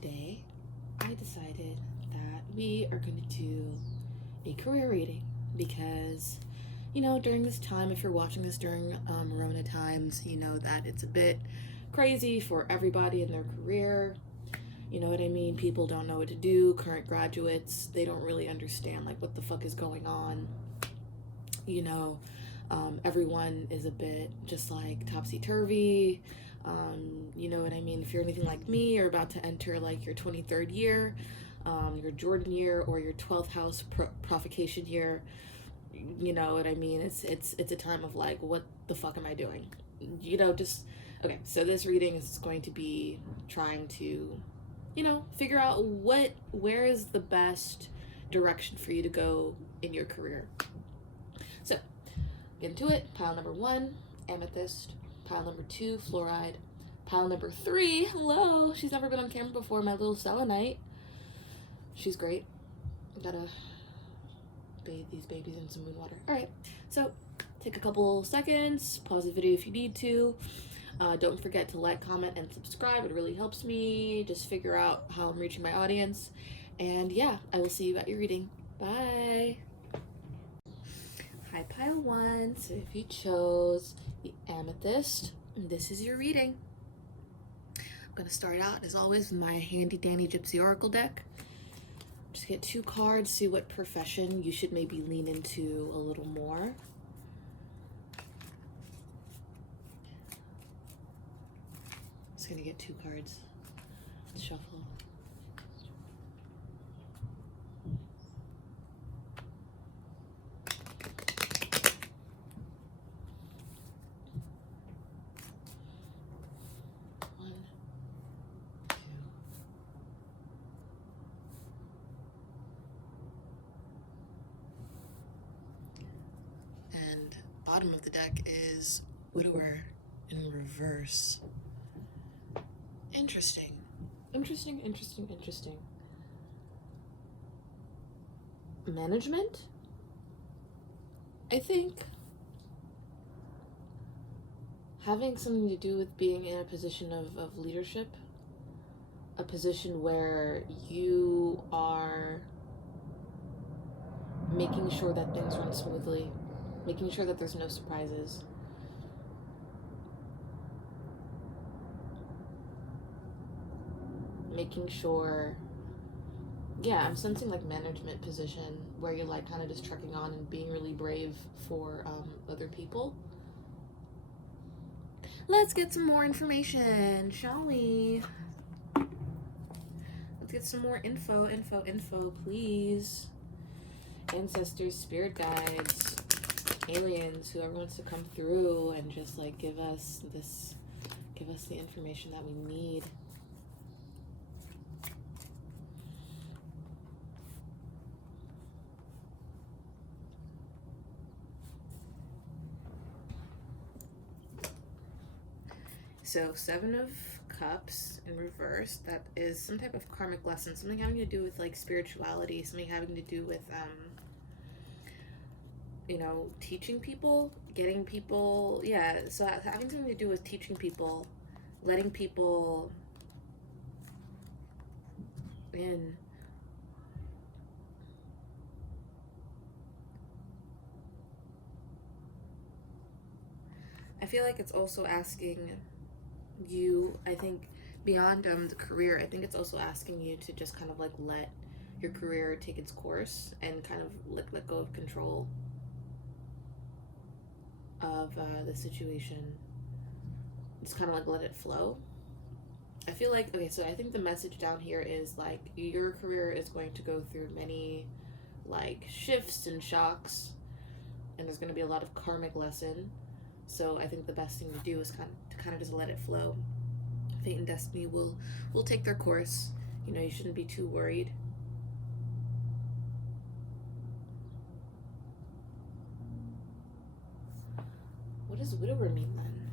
today I decided that we are going to do a career reading because, during this time, if you're watching this during Rona times, you know that it's a bit crazy for everybody in their career. You know what I mean? People don't know what to do. Current graduates, they don't really understand like what the fuck is going on. Everyone is a bit just like topsy-turvy. You know what I mean? If you're anything like me, you're about to enter like your 23rd year, your Jordan year, or your 12th house provocation year. You know what I mean? It's a time of like, what the fuck am I doing? Okay. So this reading is going to be trying to, figure out where is the best direction for you to go in your career. So, get into it. Pile number 1, amethyst. Pile number 2, fluoride. Pile number 3, hello. She's never been on camera before. My little selenite. She's great. Gotta bathe these babies in some moon water. All right. So, take a couple seconds. Pause the video if you need to. Don't forget to like, comment, and subscribe. It really helps me just figure out how I'm reaching my audience. And yeah, I will see you at your reading. Bye. Hi, pile 1. So if you chose the amethyst, this is your reading. I'm going to start out, as always, with my handy dandy Gypsy Oracle deck. Just get 2 cards, see what profession you should maybe lean into a little more. Just going to get 2 cards. Shuffle. Bottom of the deck is Widower in reverse. Interesting. Management? I think having something to do with being in a position of leadership, a position where you are making sure that things run smoothly, making sure that there's no surprises. Making sure, I'm sensing like management position where you're like kind of just trucking on and being really brave for other people. Let's get some more information, shall we? Let's get some more info, please. Ancestors, spirit guides, aliens, whoever wants to come through and just like give us the information that we need. So 7 of Cups in reverse, that is some type of karmic lesson, something having to do with like spirituality, something having to do with teaching people, getting people, so having something to do with teaching people, letting people in. I feel like it's also asking you, I think, beyond the career, I think it's also asking you to just kind of like let your career take its course and kind of let go of control of the situation. Just kind of like let it flow. I feel like, okay, so I think the message down here is like your career is going to go through many like shifts and shocks, and there's going to be a lot of karmic lesson. So I think the best thing to do is kind of just let it flow. Fate and destiny will take their course. You shouldn't be too worried. What does widower mean then?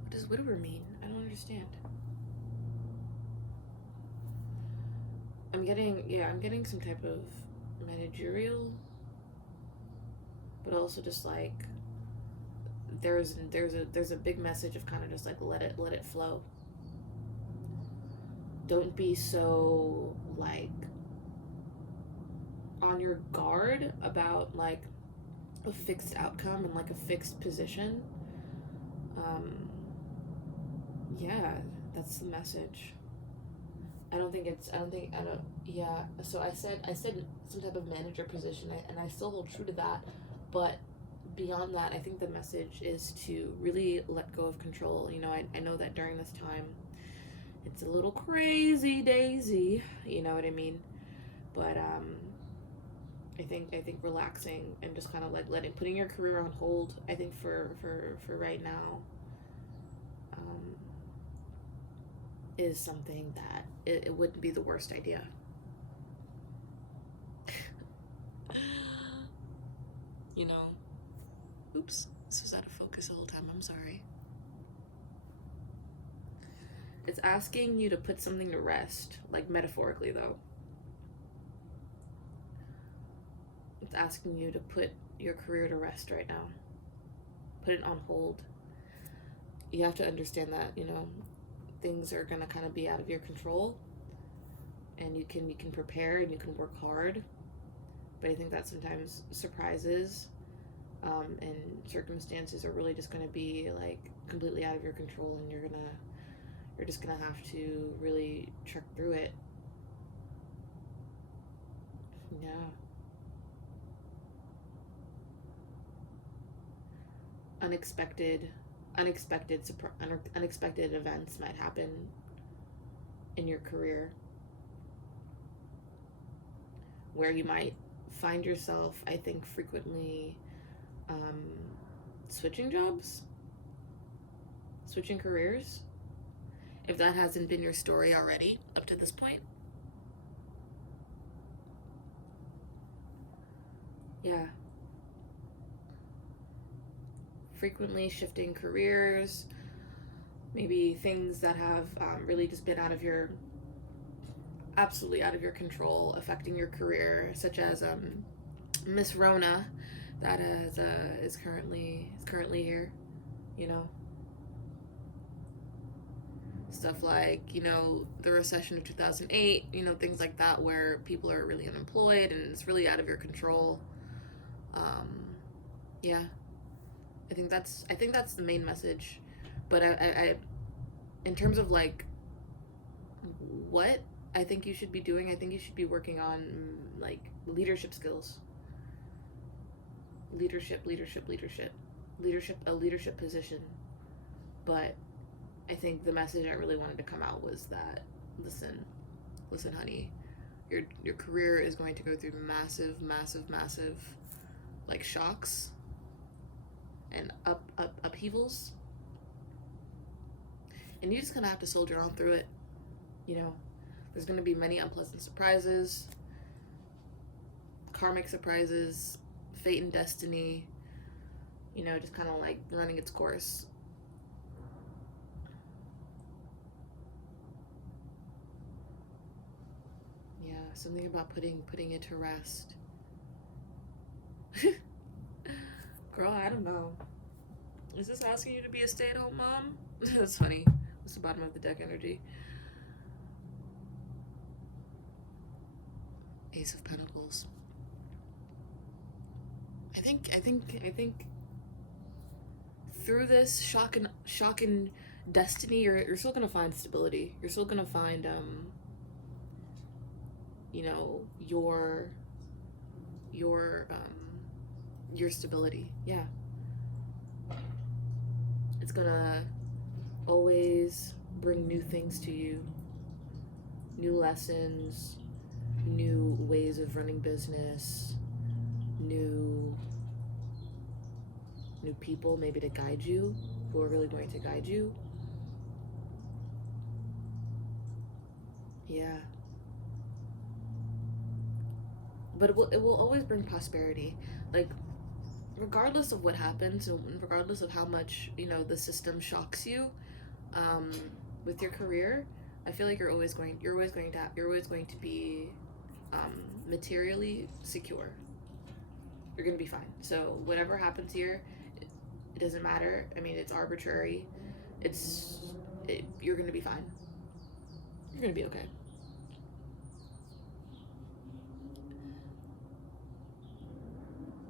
What does widower mean? I don't understand. I'm getting some type of managerial, but also just like there's a big message of kind of just like let it flow. don't be so like on your guard about like a fixed outcome and like a fixed position. Yeah, that's the message. Yeah. So I said some type of manager position, and I still hold true to that. But beyond that, I think the message is to really let go of control. I know that during this time, it's a little crazy daisy. You know what I mean? But I think relaxing and just kind of like putting your career on hold. I think for right now, is something that it wouldn't be the worst idea. you know, Oops, this was out of focus the whole time. I'm sorry. It's asking you to put something to rest, like metaphorically though. It's asking you to put your career to rest right now. Put it on hold. You have to understand that, things are gonna kind of be out of your control, and you can prepare and you can work hard, but I think that sometimes surprises and circumstances are really just gonna be like completely out of your control, and you're just gonna have to really trek through it. Yeah. Unexpected unexpected events might happen in your career where you might find yourself, I think, frequently switching jobs, switching careers, if that hasn't been your story already up to this point. Yeah. Frequently shifting careers, maybe things that have really just been absolutely out of your control, affecting your career, such as Miss Rona, that is currently here. Stuff like the recession of 2008, things like that, where people are really unemployed and it's really out of your control. Yeah. I think that's the main message, but I in terms of like what I think you should be doing, I think you should be working on like leadership skills, leadership, a leadership position. But I think the message I really wanted to come out was that listen, honey, your career is going to go through massive like shocks and upheavals, and you just gonna have to soldier on through it. There's gonna be many unpleasant surprises, karmic surprises, fate and destiny, just kind of like running its course. Yeah, something about putting it to rest. Girl, I don't know. Is this asking you to be a stay-at-home mom? That's funny. It's the bottom of the deck energy. Ace of Pentacles. I think through this shock and destiny, you're still gonna find stability. You're still gonna find your stability. Yeah. It's gonna always bring new things to you, new lessons, new ways of running business, new people maybe to guide you, who are really going to guide you. Yeah. But it will always bring prosperity. Like, regardless of what happens, and regardless of how much the system shocks you with your career, I feel like you're always going to be materially secure. You're going to be fine. So whatever happens here, it doesn't matter. I mean, it's arbitrary. You're going to be fine. You're gonna be okay.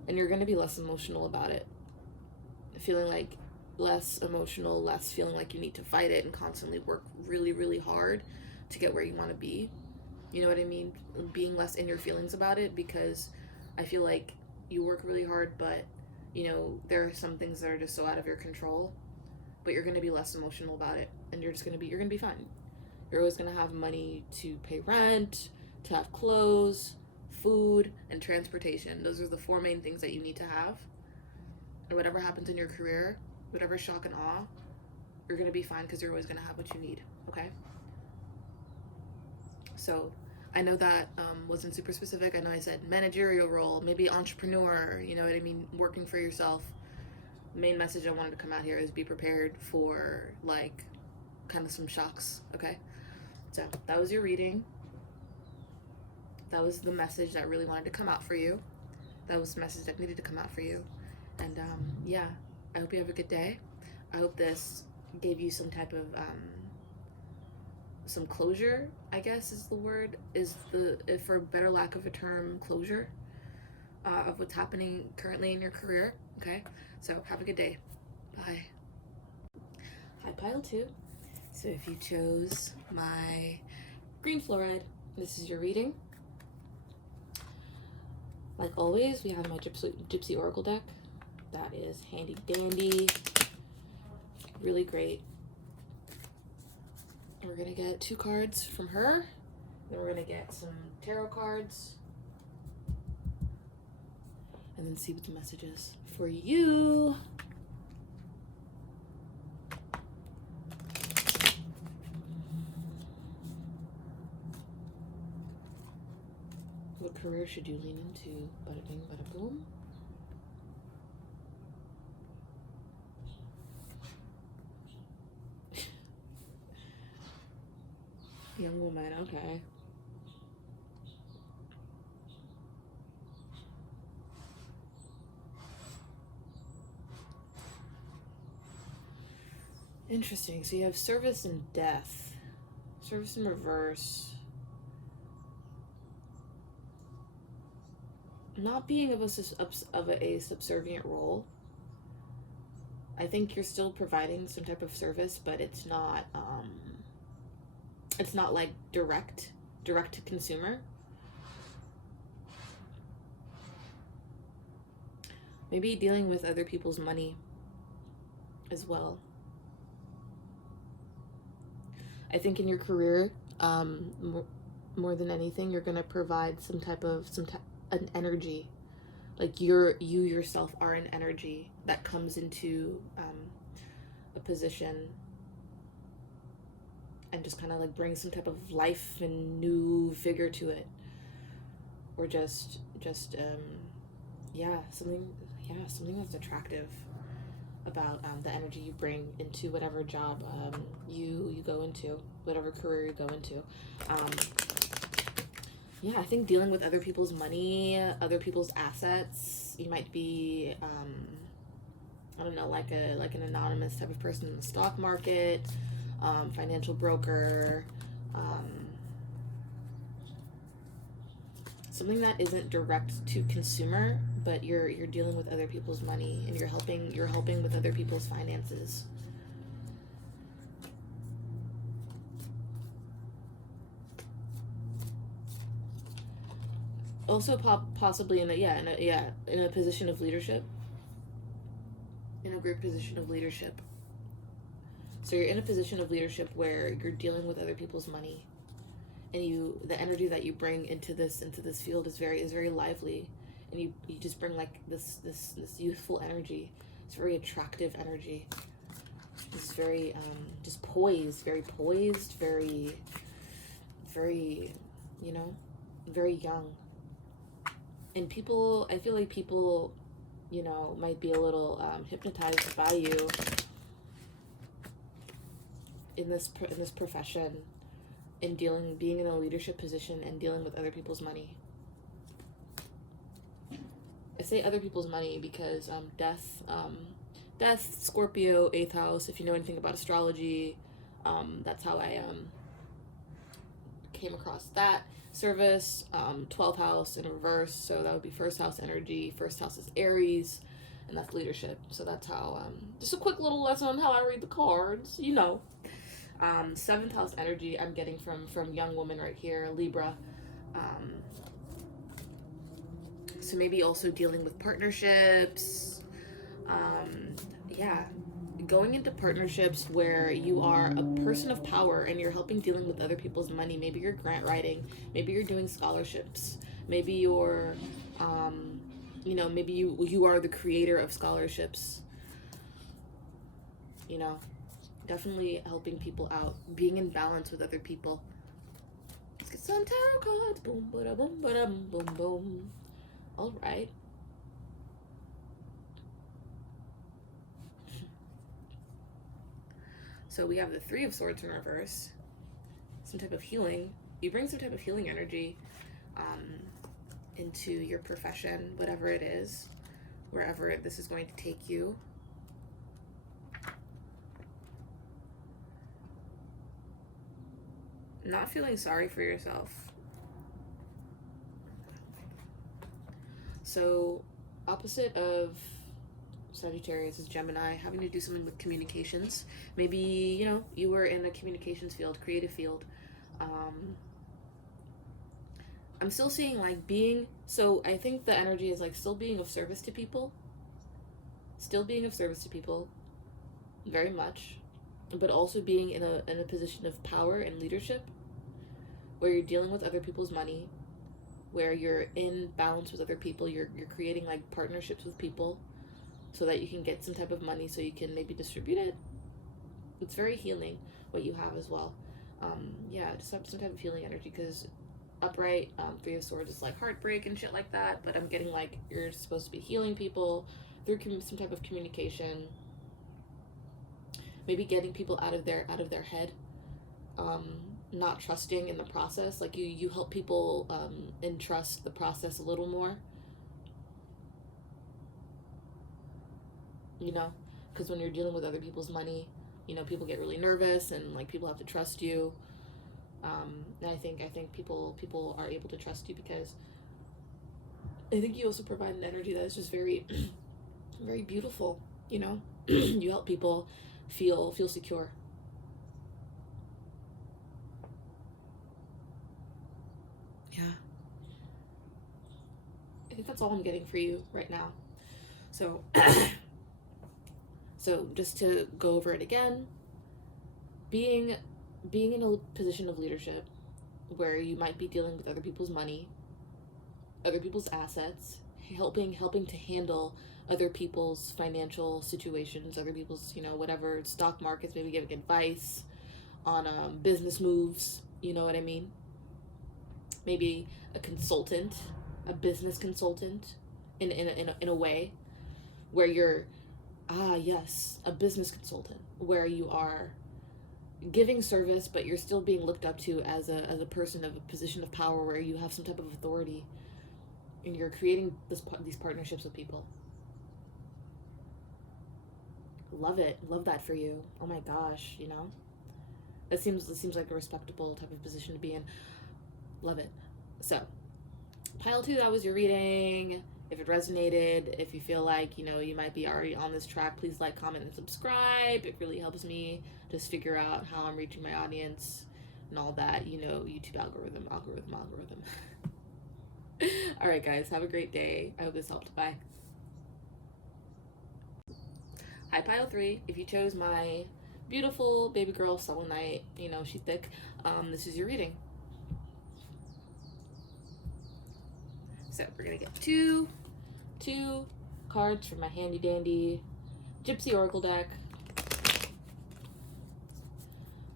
And you're gonna be less emotional about it. Feeling like less emotional, less feeling like you need to fight it and constantly work really, really hard to get where you want to be. You know what I mean? Being less in your feelings about it, because I feel like you work really hard, but there are some things that are just so out of your control. But you're gonna be less emotional about it, and you're gonna be fine. You're always gonna have money to pay rent, to have clothes, food, and transportation. Those are the 4 main things that you need to have. And whatever happens in your career, whatever shock and awe, you're gonna be fine because you're always gonna have what you need. Okay. So I know that wasn't super specific. I know I said managerial role, maybe entrepreneur, you know what I mean, working for yourself. The main message I wanted to come out here is be prepared for like kind of some shocks. Okay. So that was your reading. That was the message that really wanted to come out for you. That was the message that needed to come out for you. And yeah, I hope you have a good day. I hope this gave you some type of some closure, I guess is the word, if for better lack of a term, closure of what's happening currently in your career. Okay, so have a good day. Bye. Hi, pile 2. So if you chose my green fluoride, this is your reading. Like always, we have my Gypsy Oracle deck. That is handy dandy, really great. We're gonna get 2 cards from her, then we're gonna get some tarot cards, and then see what the message is for you. What career should you lean into? Bada bing, bada boom. Young woman, okay. Interesting. So you have service and death. Service in reverse. Not being of a subservient role. I think you're still providing some type of service, but it's not like direct to consumer. Maybe dealing with other people's money as well. I think in your career, more than anything, you're gonna provide an energy. Like you yourself are an energy that comes into a position and just kind of like brings some type of life and new vigor to it, or just something that's attractive about the energy you bring into whatever job you go into, whatever career you go into. I think dealing with other people's money, other people's assets. You might be I don't know, like an anonymous type of person in the stock market, financial broker, something that isn't direct to consumer, but you're dealing with other people's money and you're helping with other people's finances. Also possibly in a position of leadership, in a great position of leadership. So you're in a position of leadership where you're dealing with other people's money, and the energy that you bring into this field is very lively, and you just bring like this youthful energy. It's very attractive energy. It's very just poised, very very very young. And I feel like people, might be a little hypnotized by you in this profession, in being in a leadership position and dealing with other people's money. I say other people's money because death, Scorpio, 8th house. If you know anything about astrology, that's how I came across that service. 12th house in reverse, so that would be first house energy. First house is Aries, and that's leadership. So that's how, just a quick little lesson on how I read the cards, you know. 7th house energy I'm getting from young woman right here, Libra. So maybe also dealing with partnerships. Yeah, going into partnerships where you are a person of power and you're helping dealing with other people's money. Maybe you're grant writing, maybe you're doing scholarships, maybe you're, maybe you are the creator of scholarships. You know, definitely helping people out, being in balance with other people. Let's get some tarot cards. Boom, ba da boom, ba da boom, boom, boom. All right. So we have the 3 of Swords in reverse. Some type of healing. You bring some type of healing energy into your profession, whatever it is, wherever this is going to take you. Not feeling sorry for yourself. So opposite of Sagittarius is Gemini, having to do something with communications. Maybe, you were in a communications field, creative field. I'm still seeing so I think the energy is still being of service to people. Still being of service to people, very much. But also being in a position of power and leadership, where you're dealing with other people's money, where you're in balance with other people, you're creating partnerships with people, so that you can get some type of money so you can maybe distribute it. It's very healing what you have as well. Just have some type of healing energy, because upright 3 of Swords is heartbreak and shit like that, but I'm getting you're supposed to be healing people through some type of communication, maybe getting people out of their head, not trusting in the process. You help people entrust the process a little more. Because when you're dealing with other people's money, people get really nervous, and people have to trust you. And I think people are able to trust you, because I think you also provide an energy that is just very, very beautiful. You help people feel secure. Yeah. I think that's all I'm getting for you right now. So. So just to go over it again, being in a position of leadership where you might be dealing with other people's money, other people's assets, helping to handle other people's financial situations, other people's, whatever, stock markets, maybe giving advice on business moves, you know what I mean? Maybe a business consultant in a way where you're yes, a business consultant, where you are giving service, but you're still being looked up to as a person of a position of power, where you have some type of authority, and you're creating these partnerships with people. Love it. Love that for you. Oh my gosh, that seems like a respectable type of position to be in. Love it. So, pile 2, that was your reading. If it resonated, if you feel like, you might be already on this track, please like, comment, and subscribe. It really helps me just figure out how I'm reaching my audience and all that, YouTube algorithm. All right, guys, have a great day. I hope this helped. Bye. Hi, pile 3. If you chose my beautiful baby girl selenite, she's thick, this is your reading. So we're gonna get two cards from my handy dandy Gypsy Oracle deck.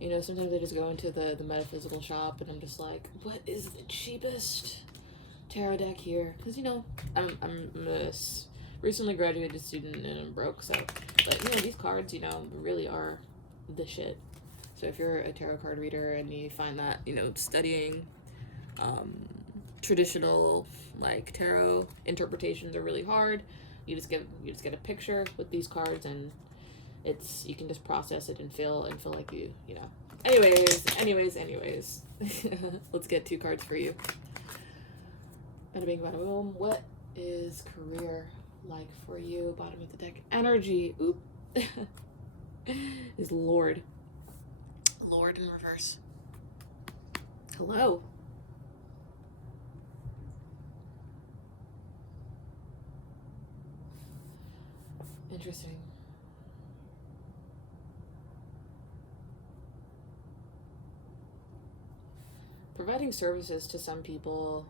Sometimes I just go into the metaphysical shop and I'm just like, what is the cheapest tarot deck here? Because I'm a recently graduated student and I'm broke, so but these cards really are the shit. So if you're a tarot card reader and you find that studying traditional tarot interpretations are really hard, you just get a picture with these cards, and you can just process it and feel like you Anyways. Let's get 2 cards for you. Bada bing, bada boom. What is career like for you? Bottom of the deck. Energy. Oop. Is Lord. Lord in reverse. Hello. Interesting. Providing services to some people,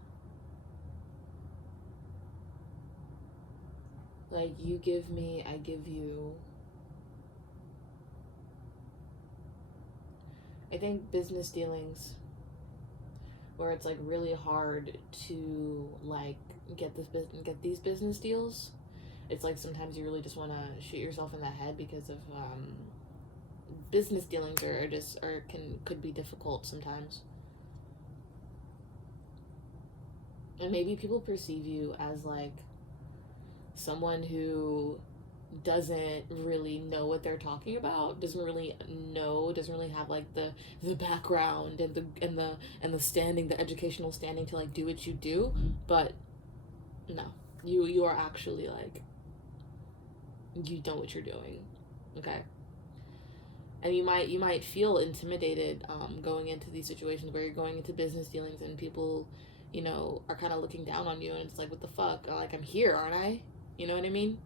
like you give me, I give you. I think business dealings where it's like really hard to like get these business deals. It's like sometimes you really just want to shoot yourself in the head because of business dealings could be difficult sometimes. And maybe people perceive you as like someone who doesn't really know what they're talking about, doesn't really have like the background and the standing, the educational standing to like do what you do. But no, you are actually like, you know what you're doing, okay? And you might feel intimidated going into these situations where you're going into business dealings and people, you know, are kind of looking down on you, and it's like, what the fuck? Like, I'm here, aren't I? You know what I mean?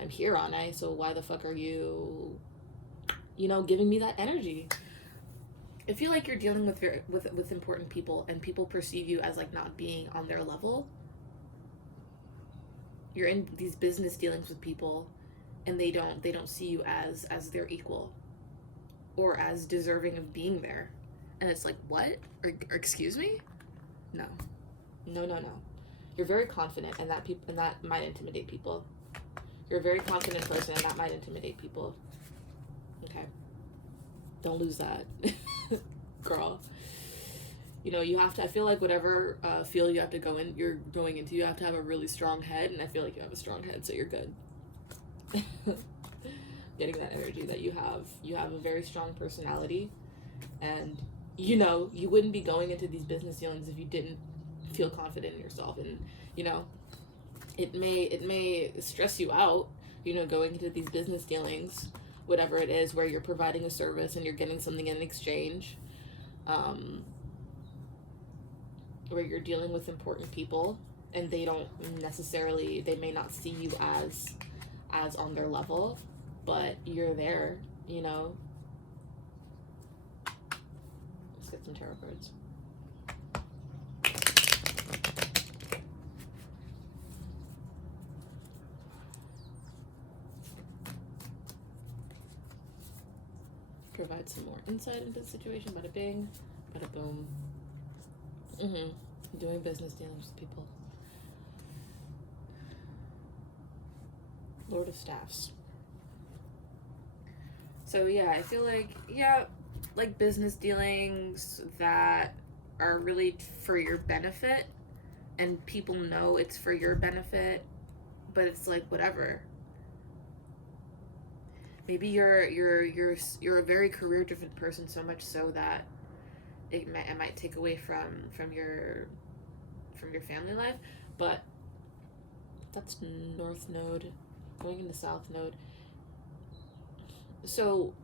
I'm here, aren't I? So why the fuck are you, you know, giving me that energy? I feel like you're dealing with important people, and people perceive you as like not being on their level. You're in these business dealings with people, and they don't see you as their equal or as deserving of being there. And it's like, what? Or excuse me? No. You're very confident, and that might intimidate people. You're a very confident person, and that might intimidate people. Okay. Don't lose that. Girl. You know, you have to, I feel like whatever field you have to go in, you're going into, you have to have a really strong head, and I feel like you have a strong head, so you're good. Getting that energy that you have a very strong personality, and you know, you wouldn't be going into these business dealings if you didn't feel confident in yourself. And you know, it may stress you out, you know, going into these business dealings, whatever it is, where you're providing a service and you're getting something in exchange, where you're dealing with important people, and they may not see you as on their level, but you're there, you know. Let's get some tarot cards. Provide some more insight into the situation. Bada bing, bada boom. Doing business dealings with people. Lord of Staffs. So yeah, I feel like business dealings that are really for your benefit, and people know it's for your benefit, but it's like, whatever. Maybe you're a very career driven person, so much so that it might take away from your family life. But that's North Node going into South Node. So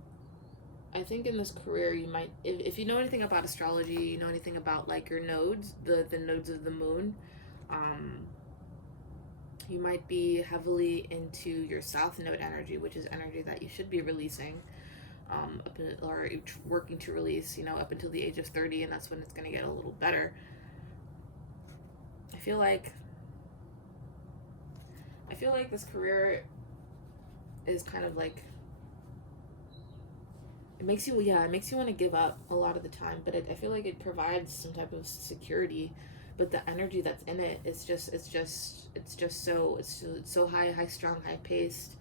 I think in this career you might, if you know anything about astrology, you know anything about like your nodes, the nodes of the moon, you might be heavily into your South Node energy, which is energy that you should be releasing, or working to release, you know, up until the age of 30, and that's when it's going to get a little better. I feel like this career is kind of like, it makes you want to give up a lot of the time, but I feel like it provides some type of security. But the energy that's in it is just so high strung, high paced,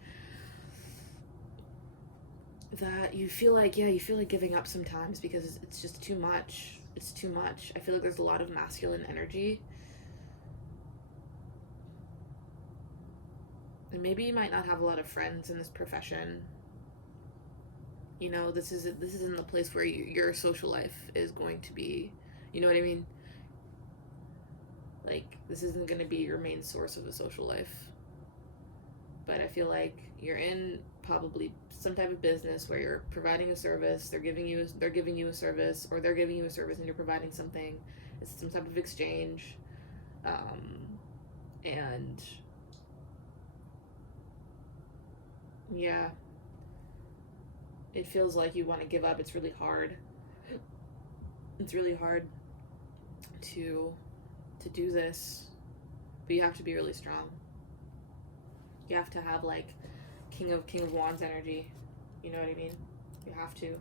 that you feel like giving up sometimes, because it's just too much. It's too much. I feel like there's a lot of masculine energy. And maybe you might not have a lot of friends in this profession. You know, this isn't the place where your social life is going to be. You know what I mean? Like, this isn't going to be your main source of a social life. But I feel like you're in probably some type of business where you're providing a service, they're giving you a service, or they're giving you a service and you're providing something. It's some type of exchange. And yeah, it feels like you want to give up. It's really hard. It's really hard to do this, but you have to be really strong. You have to have like King of Wands energy. You know what I mean? You have to.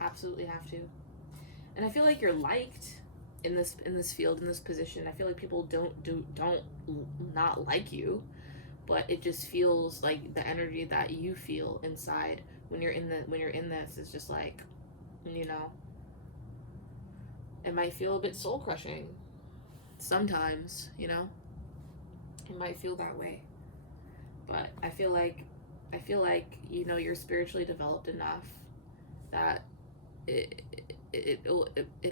Absolutely have to. And I feel like you're liked in this field, in this position. I feel like people don't not like you, but it just feels like the energy that you feel inside when you're in this is just like, you know, it might feel a bit soul crushing sometimes, you know. It might feel that way, but I feel like you know, you're spiritually developed enough that it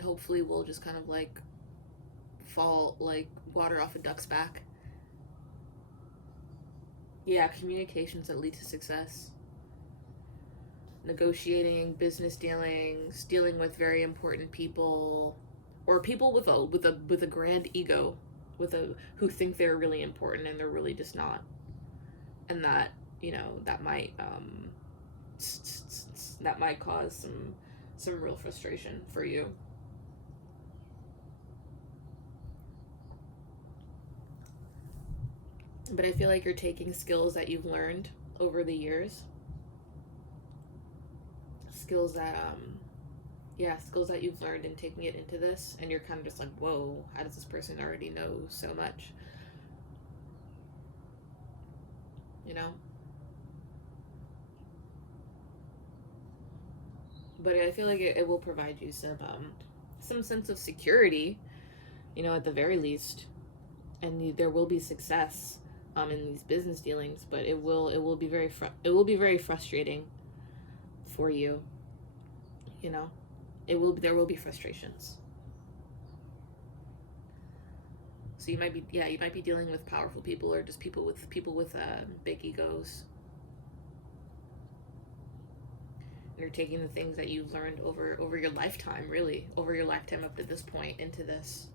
hopefully will just kind of like fall like water off a duck's back. Yeah, communications that lead to success. Negotiating, business dealings, dealing with very important people, or people with a grand ego, who think they're really important and they're really just not, and that, you know, that might cause some real frustration for you. But I feel like you're taking skills that you've learned over the years, skills that skills that you've learned and taking it into this, and you're kind of just like, whoa, how does this person already know so much? You know? But I feel like it will provide you some sense of security, you know, at the very least, and there will be success in these business dealings, but it will be very frustrating for you. You know, there will be frustrations. So you might be dealing with powerful people, or just people with big egos. And you're taking the things that you've learned over your lifetime, really, over your lifetime up to this point, into this.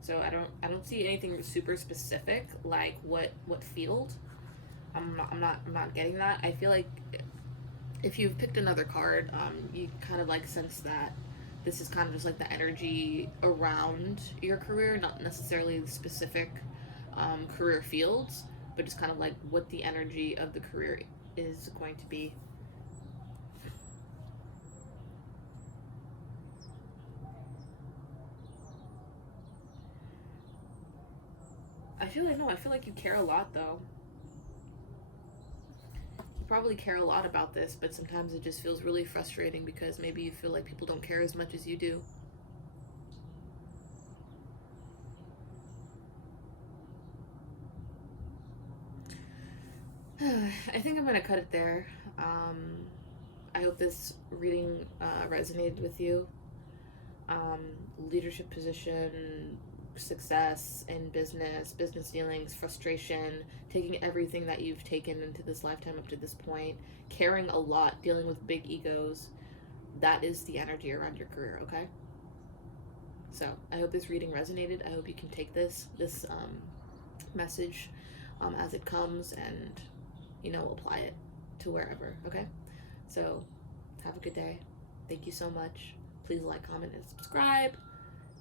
So I don't see anything super specific, like what field. I'm not getting that. I feel like if you've picked another card, you kind of like sense that this is kind of just like the energy around your career, not necessarily the specific career fields, but just kind of like what the energy of the career is going to be. I feel like you care a lot, though. You probably care a lot about this, but sometimes it just feels really frustrating because maybe you feel like people don't care as much as you do. I think I'm gonna cut it there. I hope this reading resonated with you. Leadership position, success in business dealings, frustration, taking everything that you've taken into this lifetime up to this point, caring a lot, dealing with big egos. That is the energy around your career, okay? So I hope this reading resonated. I hope you can take this message as it comes, and, you know, apply it to wherever, okay? So have a good day. Thank you so much. Please like, comment, and subscribe,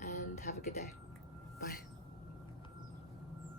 and have a good day. Bye.